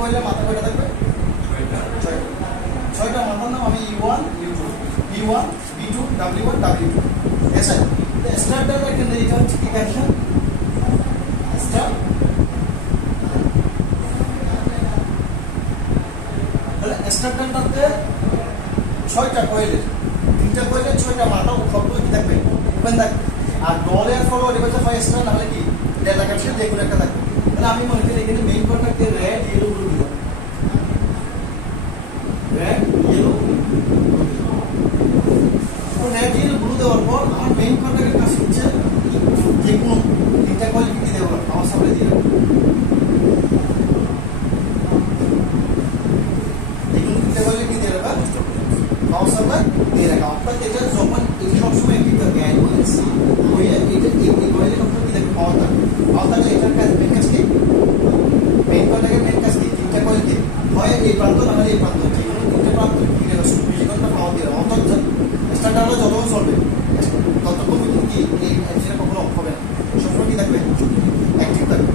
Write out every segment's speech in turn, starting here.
কয়েলের মাথা কয়টা থাকবে? ছয়টা মাথার নাম আমি U1 U2 B1 B2 W1 W2 ऐसा तो स्टार्टर এখানে এটা হচ্ছে কি কানেকশন স্টার তাহলে স্টার্টারটাতে 6টা কয়েলের 3টা কয়েলের 6টা মাথা সবগুলো কি থাকবে ওপেন থাকবে আর ডলের ফরওয়ার্ড এবারে হয় স্টার নাহলে কি ডেল্টা কানেকশন যে কোনো একটা থাকবে তাহলে আমি মনে করি এখানে মেইন কন্টাক্টে রেড ইয়েলো ব্লু দিলাম রেড ইয়েলো তো রেড ইয়েলো ব্লু দেওয়ার পর আমার মেইন কন্টাক্টের কাজ হচ্ছে যে কোনো তিনটা কয়েল কি দেব আমার সামনে দিয়ে রাখবো দেখুন তিনটা কয়েল কি দিয়ে রাখা পাওয়ার সাপ্লাই দিয়ে রাখা অর্থাৎ এটা যখন এই সব সময় একটি গ্যান বলেছি ওই এটা এই কয়েলের কন্ট্রোল কি দেখবে পাওয়ার থাকলে এটার কাজ মেইন কাজ কি মেইন কয়েলের মেইন কাজ কি তিনটা কয়েল কি হয় এই প্রান্ত না হলে এই প্রান্ত যে কোনো তিনটা প্রান্ত কি দেবে বিজয়গণটা পাওয়ার দিয়ে অর্থাৎ স্টার্টারটা যতক্ষণ চলবে ততক্ষণ কি এই অ্যাকশন কখনো অফ হবে না সবসময় কি থাকবে অ্যাক্টিভ থাকবে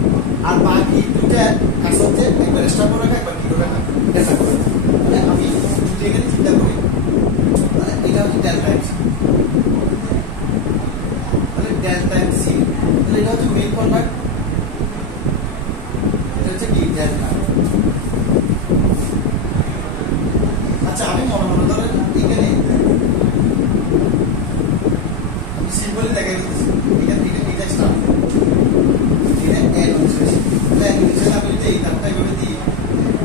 আর বাকি দুইটা কাজ হচ্ছে একবার স্টার্ট করে রাখা একবার কি করে রাখা ডেল্টা করে মানে আমি যদি এখানে চিন্তা করি তাহলে এটা হচ্ছে ডেল্টা এক্স তাহলে ডেল্টা এক্স সি তাহলে এটা হচ্ছে মেইন কন্টাক্ট এটা হচ্ছে কি ডেল্টা আচ্ছা আমি মনে ধরেন এখানে আমি সিম্পলি দেখাই দিচ্ছি এটা স্টার্ট এটা এড হচ্ছে তাহলে নিচে আমি যদি এই তারটা এইভাবে দিই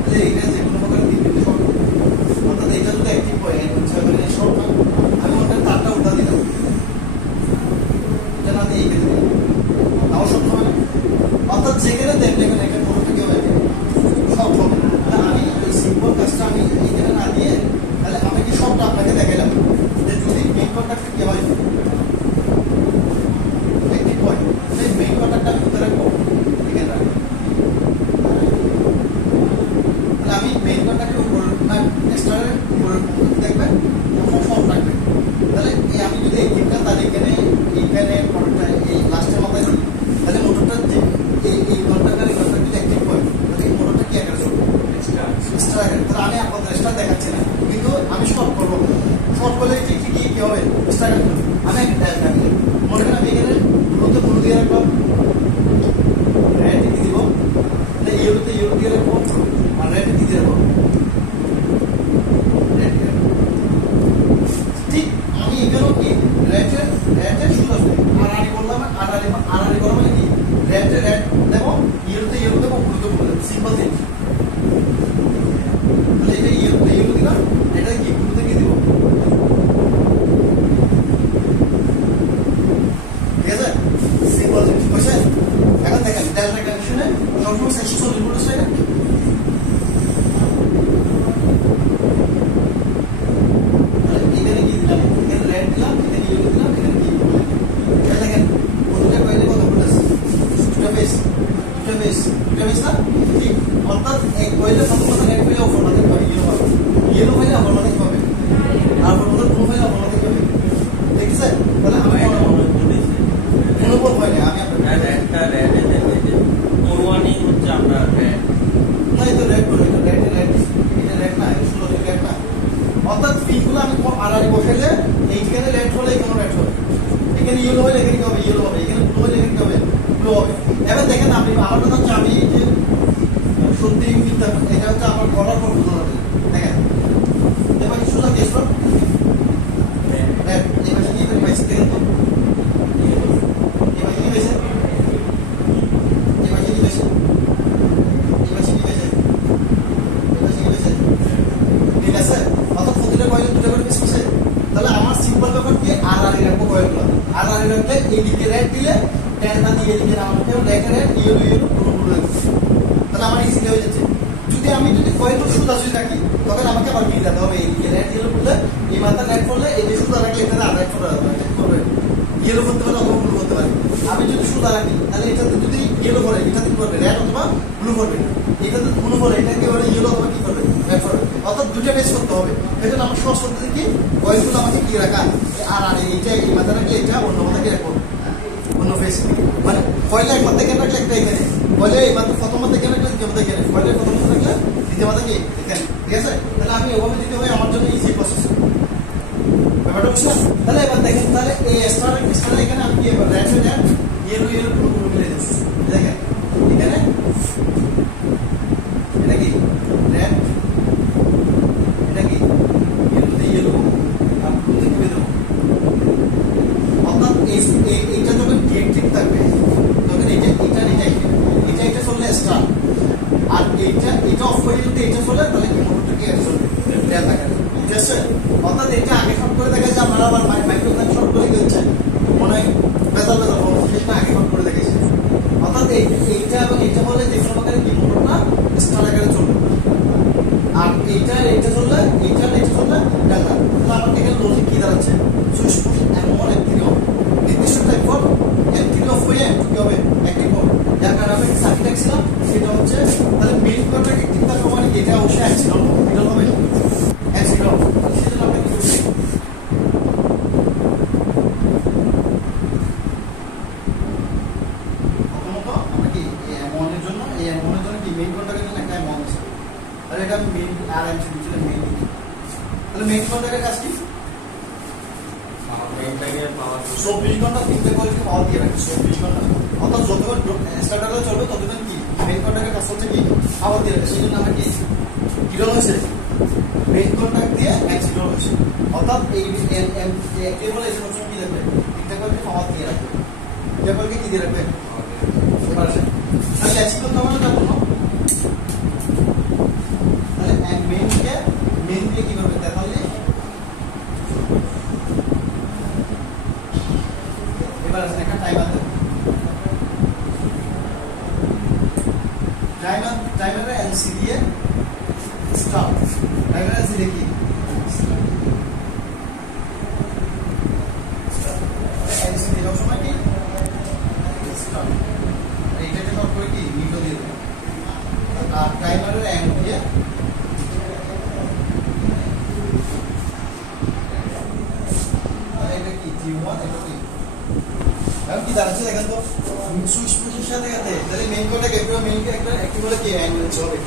তাহলে এটা যে কোনো প্রকার দিতে শর্ট অর্থাৎ এটা যদি অ্যাক্টিভ হয় এড হচ্ছে মানে শর্ট আমি ওটা তারটা উল্টা দিলাম এটা না দিয়ে এখানে দিলাম তাও শর্ট হবে না অর্থাৎ যেখানে দেখবেন একটা মোটরটা কি হবে শর্ট হবে না আমি এই সিম্পল কাজটা আমি এখানে না দিয়ে তাহলে আমি কি সবটা আপনাকে দেখাইলাম যে যদি মেইন কন্টাক্টটা কি হয় অ্যাক্টিভ হয় সেই মেইন কন্টাক্টটা আমি কোথায় রাখবো এখানে রাখবো তাহলে আমি মেইন কন্টাক্টের উপর না স্টারের উপর দেখবেন তখন সব রাখবেন তাহলে এই আমি যদি এই তিনটা তাহলে এখানে কন্টাক্টটা এই লাস্টের মাথায় দিই তাহলে মোটরটা এই কন্টাক্টটা যদি অ্যাক্টিভ হয় তাহলে এই মোটরটা কি আকারে চলবে স্টার আকারে তাহলে আমি আপনাদের স্টার দেখাচ্ছি না কিন্তু আমি শর্ট করবো শর্ট করলে কি হবে স্টার আমি একটা ডেল্টা দিই মনে করেন আমি এখানে ব্লুতে ব্লু দিয়ে রাখলাম রেড দিয়ে দিব ইয়েলোতে ইয়েলো দিয়ে রাখবো আর রেড দিয়ে রাখবো ঠিক আমি এখানেও কি রেডের শুরু আসবে আড়াআড়ি করলাম আড়াআড়ি করা মানে কি রেড দেবো ইয়েলোতে ইয়েলো দেবো ব্লুতে ব্লু দেবো সিম্পল জিনিস তাহলে এটা ইয়েলোতে ইয়েলো দিলাম এটা কি ব্লুতে কি দিব ঠিক আছে সিম্পল জিনিস বুঝছেন এখন দেখেন ডেল্টা কানেকশনে সবসময় 140 ভোল্ট আছে এখানে কি দিলাম এখানে রেড দিলাম এখানে ইয়েলো দিলাম এখানে কি দেখেন প্রতিটা কয়েলে কত ভোল্ট আছে দুটো বেস না ঠিক অর্থাৎ এক কয়েলে প্রথমত রেড কয়েলে অপর মাথায় পাবে ইয়েলো কয়েলে অপর মাথায় পাবে আর প্রথমত ব্লু কয়েলে অপর মাথায় পাবে ঠিক আছে তাহলে আমি অনুভব হয় না আমি আপনার রেডটা রেড কোরবানি হচ্ছে আমরা রেড না এটা রেড করে রেড এটা রেড না এটা শুধু রেড না অর্থাৎ ফিগুলো আমি আড়াআড়ি বসাইলে এইখানে রেড হলে এখানে রেড হবে এখানে ইয়েলো হলে এখানে কি হবে ইয়েলো হবে এখানে ব্লু হলে এখানে কি হবে ব্লু হবে এবার দেখেন আপনি আমার কথা হচ্ছে আমি যে সত্যি মিথ্যা এটা হচ্ছে আমার করার পর বুঝতে হবে দেখেন এবার সোজা কেস করুন রেড এবার কি করে পাইছি দেখেন তো এবার কি হয়েছে ঠিক আছে অর্থাৎ প্রতিটা কয়েলে দুটো করে পিস আছে তাহলে আমার সিম্পল ব্যাপার কি আড়াআড়ি রাখবো কয়েলগুলো আড়াআড়ি রাখলে এইদিকে রেড দিলে ডেল্টা দিয়ে এদিকে আমাকে রেড ইয়েলো পুরো তাহলে আমার ইজিলি হয়ে যাচ্ছে যদি কয়েলগুলো সুতা সুই রাখি তখন আমাকে আবার কি দিতে হবে এইদিকে রেড ইয়েলো করলে এই মাথা রেড করলে এই যে সুতা রাখলে এখানে আর রেড করবে ইয়েলো করতে পারে অথবা ব্লু করতে পারে আমি যদি সুতা রাখি তাহলে এটাতে যদি ইয়েলো করে এটাতে কি করবে রেড অথবা ব্লু করবে এটাতে ব্লু করে এটা কি হবে ইয়েলো অথবা কি করবে রেড করবে অর্থাৎ দুটো বেস করতে হবে এজন্য আমার সহজ পদ্ধতি কি কয়েলগুলো আমাকে কি রাখা আর এইটা এই মাথা রাখলে এটা অন্য মাথা কি রাখবো অন্য ফেস মানে কয়েলটা এক মাথা কেন রাখলে একটা এখানে বলে এইবার প্রথম মাত্রা কেন একটা দ্বিতীয় মাত্রা কেন বলে প্রথম মাত্রা থাকলে দ্বিতীয় মাত্রা কি এখানে ঠিক আছে তাহলে আমি ওভাবে দিতে হয় আমার জন্য ইজি প্রসেস ব্যাপারটা বুঝছেন তাহলে এবার দেখেন তাহলে এই স্টার এখানে আমি কি এবার রেড হয়ে যায় ইয়েলো পুরো মিলে দিচ্ছি দেখেন এখানে এটা কি রেড এটা কি ইয়েলো আর ব্লুতে কি দেবো অর্থাৎ এইটা যখন ডিএক্টিভ থাকবে তখন এটা চললে স্টার আর এটা অফ করে যদি এটা চলে তাহলে কি মোটরটা কি চলবে ক্লিয়ার থাকে ঠিক আছে অর্থাৎ এটা আগে শর্ট করে দেখা যায় আমরা আবার মাইক্রোফোন শর্ট করে দিচ্ছে মনে হয় বেজাল সেটা আগে শর্ট করে দেখেছি অর্থাৎ এইটা এবং এটা বলে যে কোনো প্রকারে কি মোটরটা স্টার আকারে চলবে আর এটা চললে এটা চললে ডেল্টা তাহলে আমার এখানে লজিক কি দাঁড়াচ্ছে সুইচ পুশ এমন একটি নির্দিষ্ট টাইপ ফর একটি অফ হয়ে কি হবে একটি ফর যার কারণে আমি সার্কিট রাখছিলাম সেটা হচ্ছে তাহলে মেইন কন্ট্রাক্ট একটি তার মানে এটা অবশ্যই অ্যাক্সিডেন্ট এটা হবে অ্যাক্সিডেন্ট সেজন্য আমরা কি করছি প্রথমত আমরা কি এর জন্য কি মেইন কন্ট্রাক্টের জন্য একটা অ্যামাউন্ট আছে তাহলে এটা মেইন আর এম সি দিচ্ছিল মেইন তাহলে মেইন কন্ট্রাক্টের কাজ কি 24 ঘন্টা তিনটে করে পাওয়ার দিয়ে রাখে 24 ঘন্টা অর্থাৎ যতক্ষণ স্টার্টারে চলবে ততক্ষণ কি মেইন কন্ট্রাক্টের কাজ হচ্ছে কি পাওয়ার দিয়ে রাখে সেই জন্য আমরা কি কিরণ হয়েছে মেইন কন্ট্রাক্ট দিয়ে অ্যাক্সিডেন্ট হয়েছে অর্থাৎ এই একটি বলে এই সমস্ত কি দেখবে তিনটে করে পাওয়ার দিয়ে রাখবে তিনটে করে কি দিয়ে রাখবে তাহলে অ্যাক্সিডেন্ট হবে না কোনো তাহলে মেইন দিয়ে কি করবে তাহলে এবার আসলে একটা টাইমারের এলসি দিয়ে স্টপ টাইমারের এলসি দিয়ে কি এলসি দিয়ে সময় কি স্টপ এইটাকে শর্ট করে কি মিটো দিয়ে দেবে আর টাইমারের এম দিয়ে এটা কি G1 এটা কি এখন কি দাঁড়াচ্ছে দেখেন তো সুইচ পুশের সাথে সাথে তাহলে মেইন কন্ট্যাক্ট একটু বলে কি অ্যাঙ্গেল চলে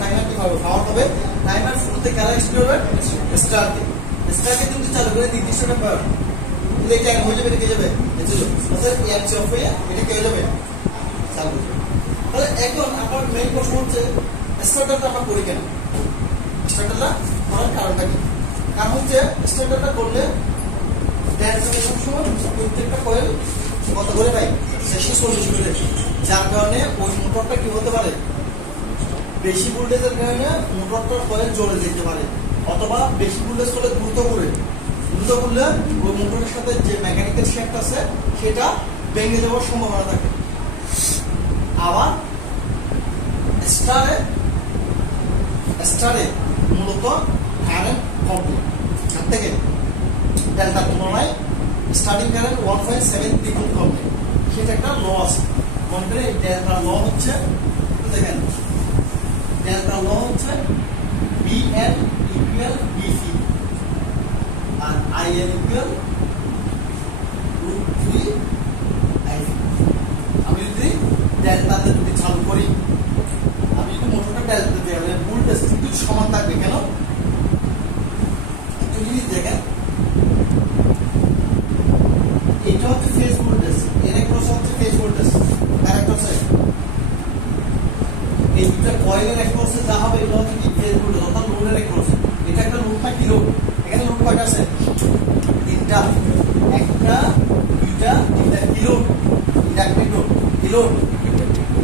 টাইমার কি হবে পাওয়ার হবে টাইমার শুরুতে কারা এক্সপ্লোর হবে স্টারকে কিন্তু চালু করে নির্দিষ্ট ব্যাপার যদি এটা হয়ে যাবে এটা কে যাবে অর্থাৎ এয়ারচি অফ হয়ে এটা কে যাবে চালু তাহলে এখন আমার মেইন প্রশ্ন হচ্ছে স্টার্টারটা আমরা করি কেন স্টার্টারটা করার কারণটা কি কারণ হচ্ছে স্টার্টারটা করলে প্রত্যেকটা কয়েল কত করে পাই 640 করে যার কারণে ওই মোটরটা কি হতে পারে বেশি ভোল্টেজের কারণে মোটরটার কয়েল জ্বলে যেতে পারে অথবা বেশি ভোল্টেজ করলে দ্রুত করলে ওই মোটরের সাথে যে মেকানিক্যাল শেফট আছে সেটা ভেঙে যাওয়ার সম্ভাবনা থাকে আবার স্টারে মূলত কারেন্ট কমপ্লিট তার থেকে ডেল্টা তুলনায় স্টার্টিং কারেন্ট 1.7 দ্বিগুণ কমে সেটা একটা ল আছে মনে করে ডেল্টা ল হচ্ছে দেখেন ডেল্টা ল হচ্ছে BL ইকুয়াল BC আর IL ইকুয়াল √3 IC আমি যদি ডেল্টাতে যদি চালু করি আমি যদি মোটরটা ডেল্টাতে দিই তাহলে ভোল্টেজ কিন্তু সমান থাকবে কেন একটু যদি দেখেন এটা হচ্ছে ফেজ ভোল্টেজ এর ক্রস হচ্ছে ফেজ ভোল্টেজ কারেক্ট আছে এই দুটো কয়েলের ক্রস যা হবে এটা হচ্ছে কি ফেজ ভোল্টেজ অর্থাৎ লোডের ক্রস এটা একটা লোড না কি লোড এখানে লোড কয়টা আছে তিনটা একটা দুইটা তিনটা কিলোড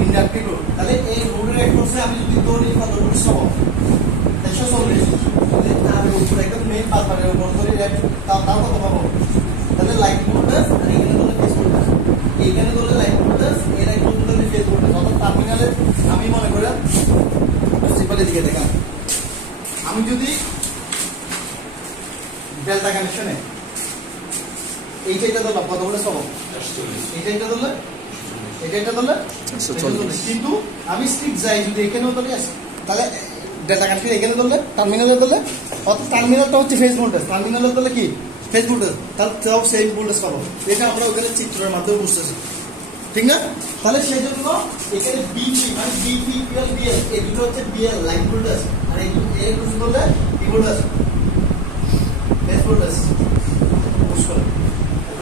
ইন্ডাক্টিভ লোড তাহলে এই লোডের ক্রসে আমি যদি দৌড়ি কত ভোল্ট পাবো 140 তাহলে উপরে একটা মেইন পাওয়ারের উপর ধরে তাও কত পাবো তাহলে লাইন ভোল্টেজ আর এখানে ধরে ফেজ ভোল্টেজ এইখানে ধরে লাইন ভোল্টেজ এর এক ভোল্টেজ ধরে ফেজ ভোল্টেজ অর্থাৎ টার্মিনালে আমি মনে করি প্রিন্সিপালের দিকে দেখেন আমি যদি ডেল্টা কানেকশনে এইটা ধরলাম কত ভোল্টেজ পাবো 40 এইটা ধরলে কিন্তু আমি স্ট্রিক্ট যাই যদি এখানেও ধরে আসি তাহলে ডেল্টা কানেকশন এখানে ধরলে টার্মিনালে ধরলে অর্থাৎ টার্মিনালটা হচ্ছে ফেজ ভোল্টেজ টার্মিনালে ধরলে কি ফেজ ভোল্টেজ তাহলে সেম ভোল্টেজ পাবো এটা আমরা ওখানে চিত্রের মাধ্যমে বুঝতেছি ঠিক না? তাহলে সেই জন্য এখানে বিপি মানে বিপি ইকুয়াল বিএল, এই দুটো হচ্ছে বিএল লাইন ভোল্টেজ, আর এই দুটো এ করলে কি ভোল্টেজ? Phase voltage.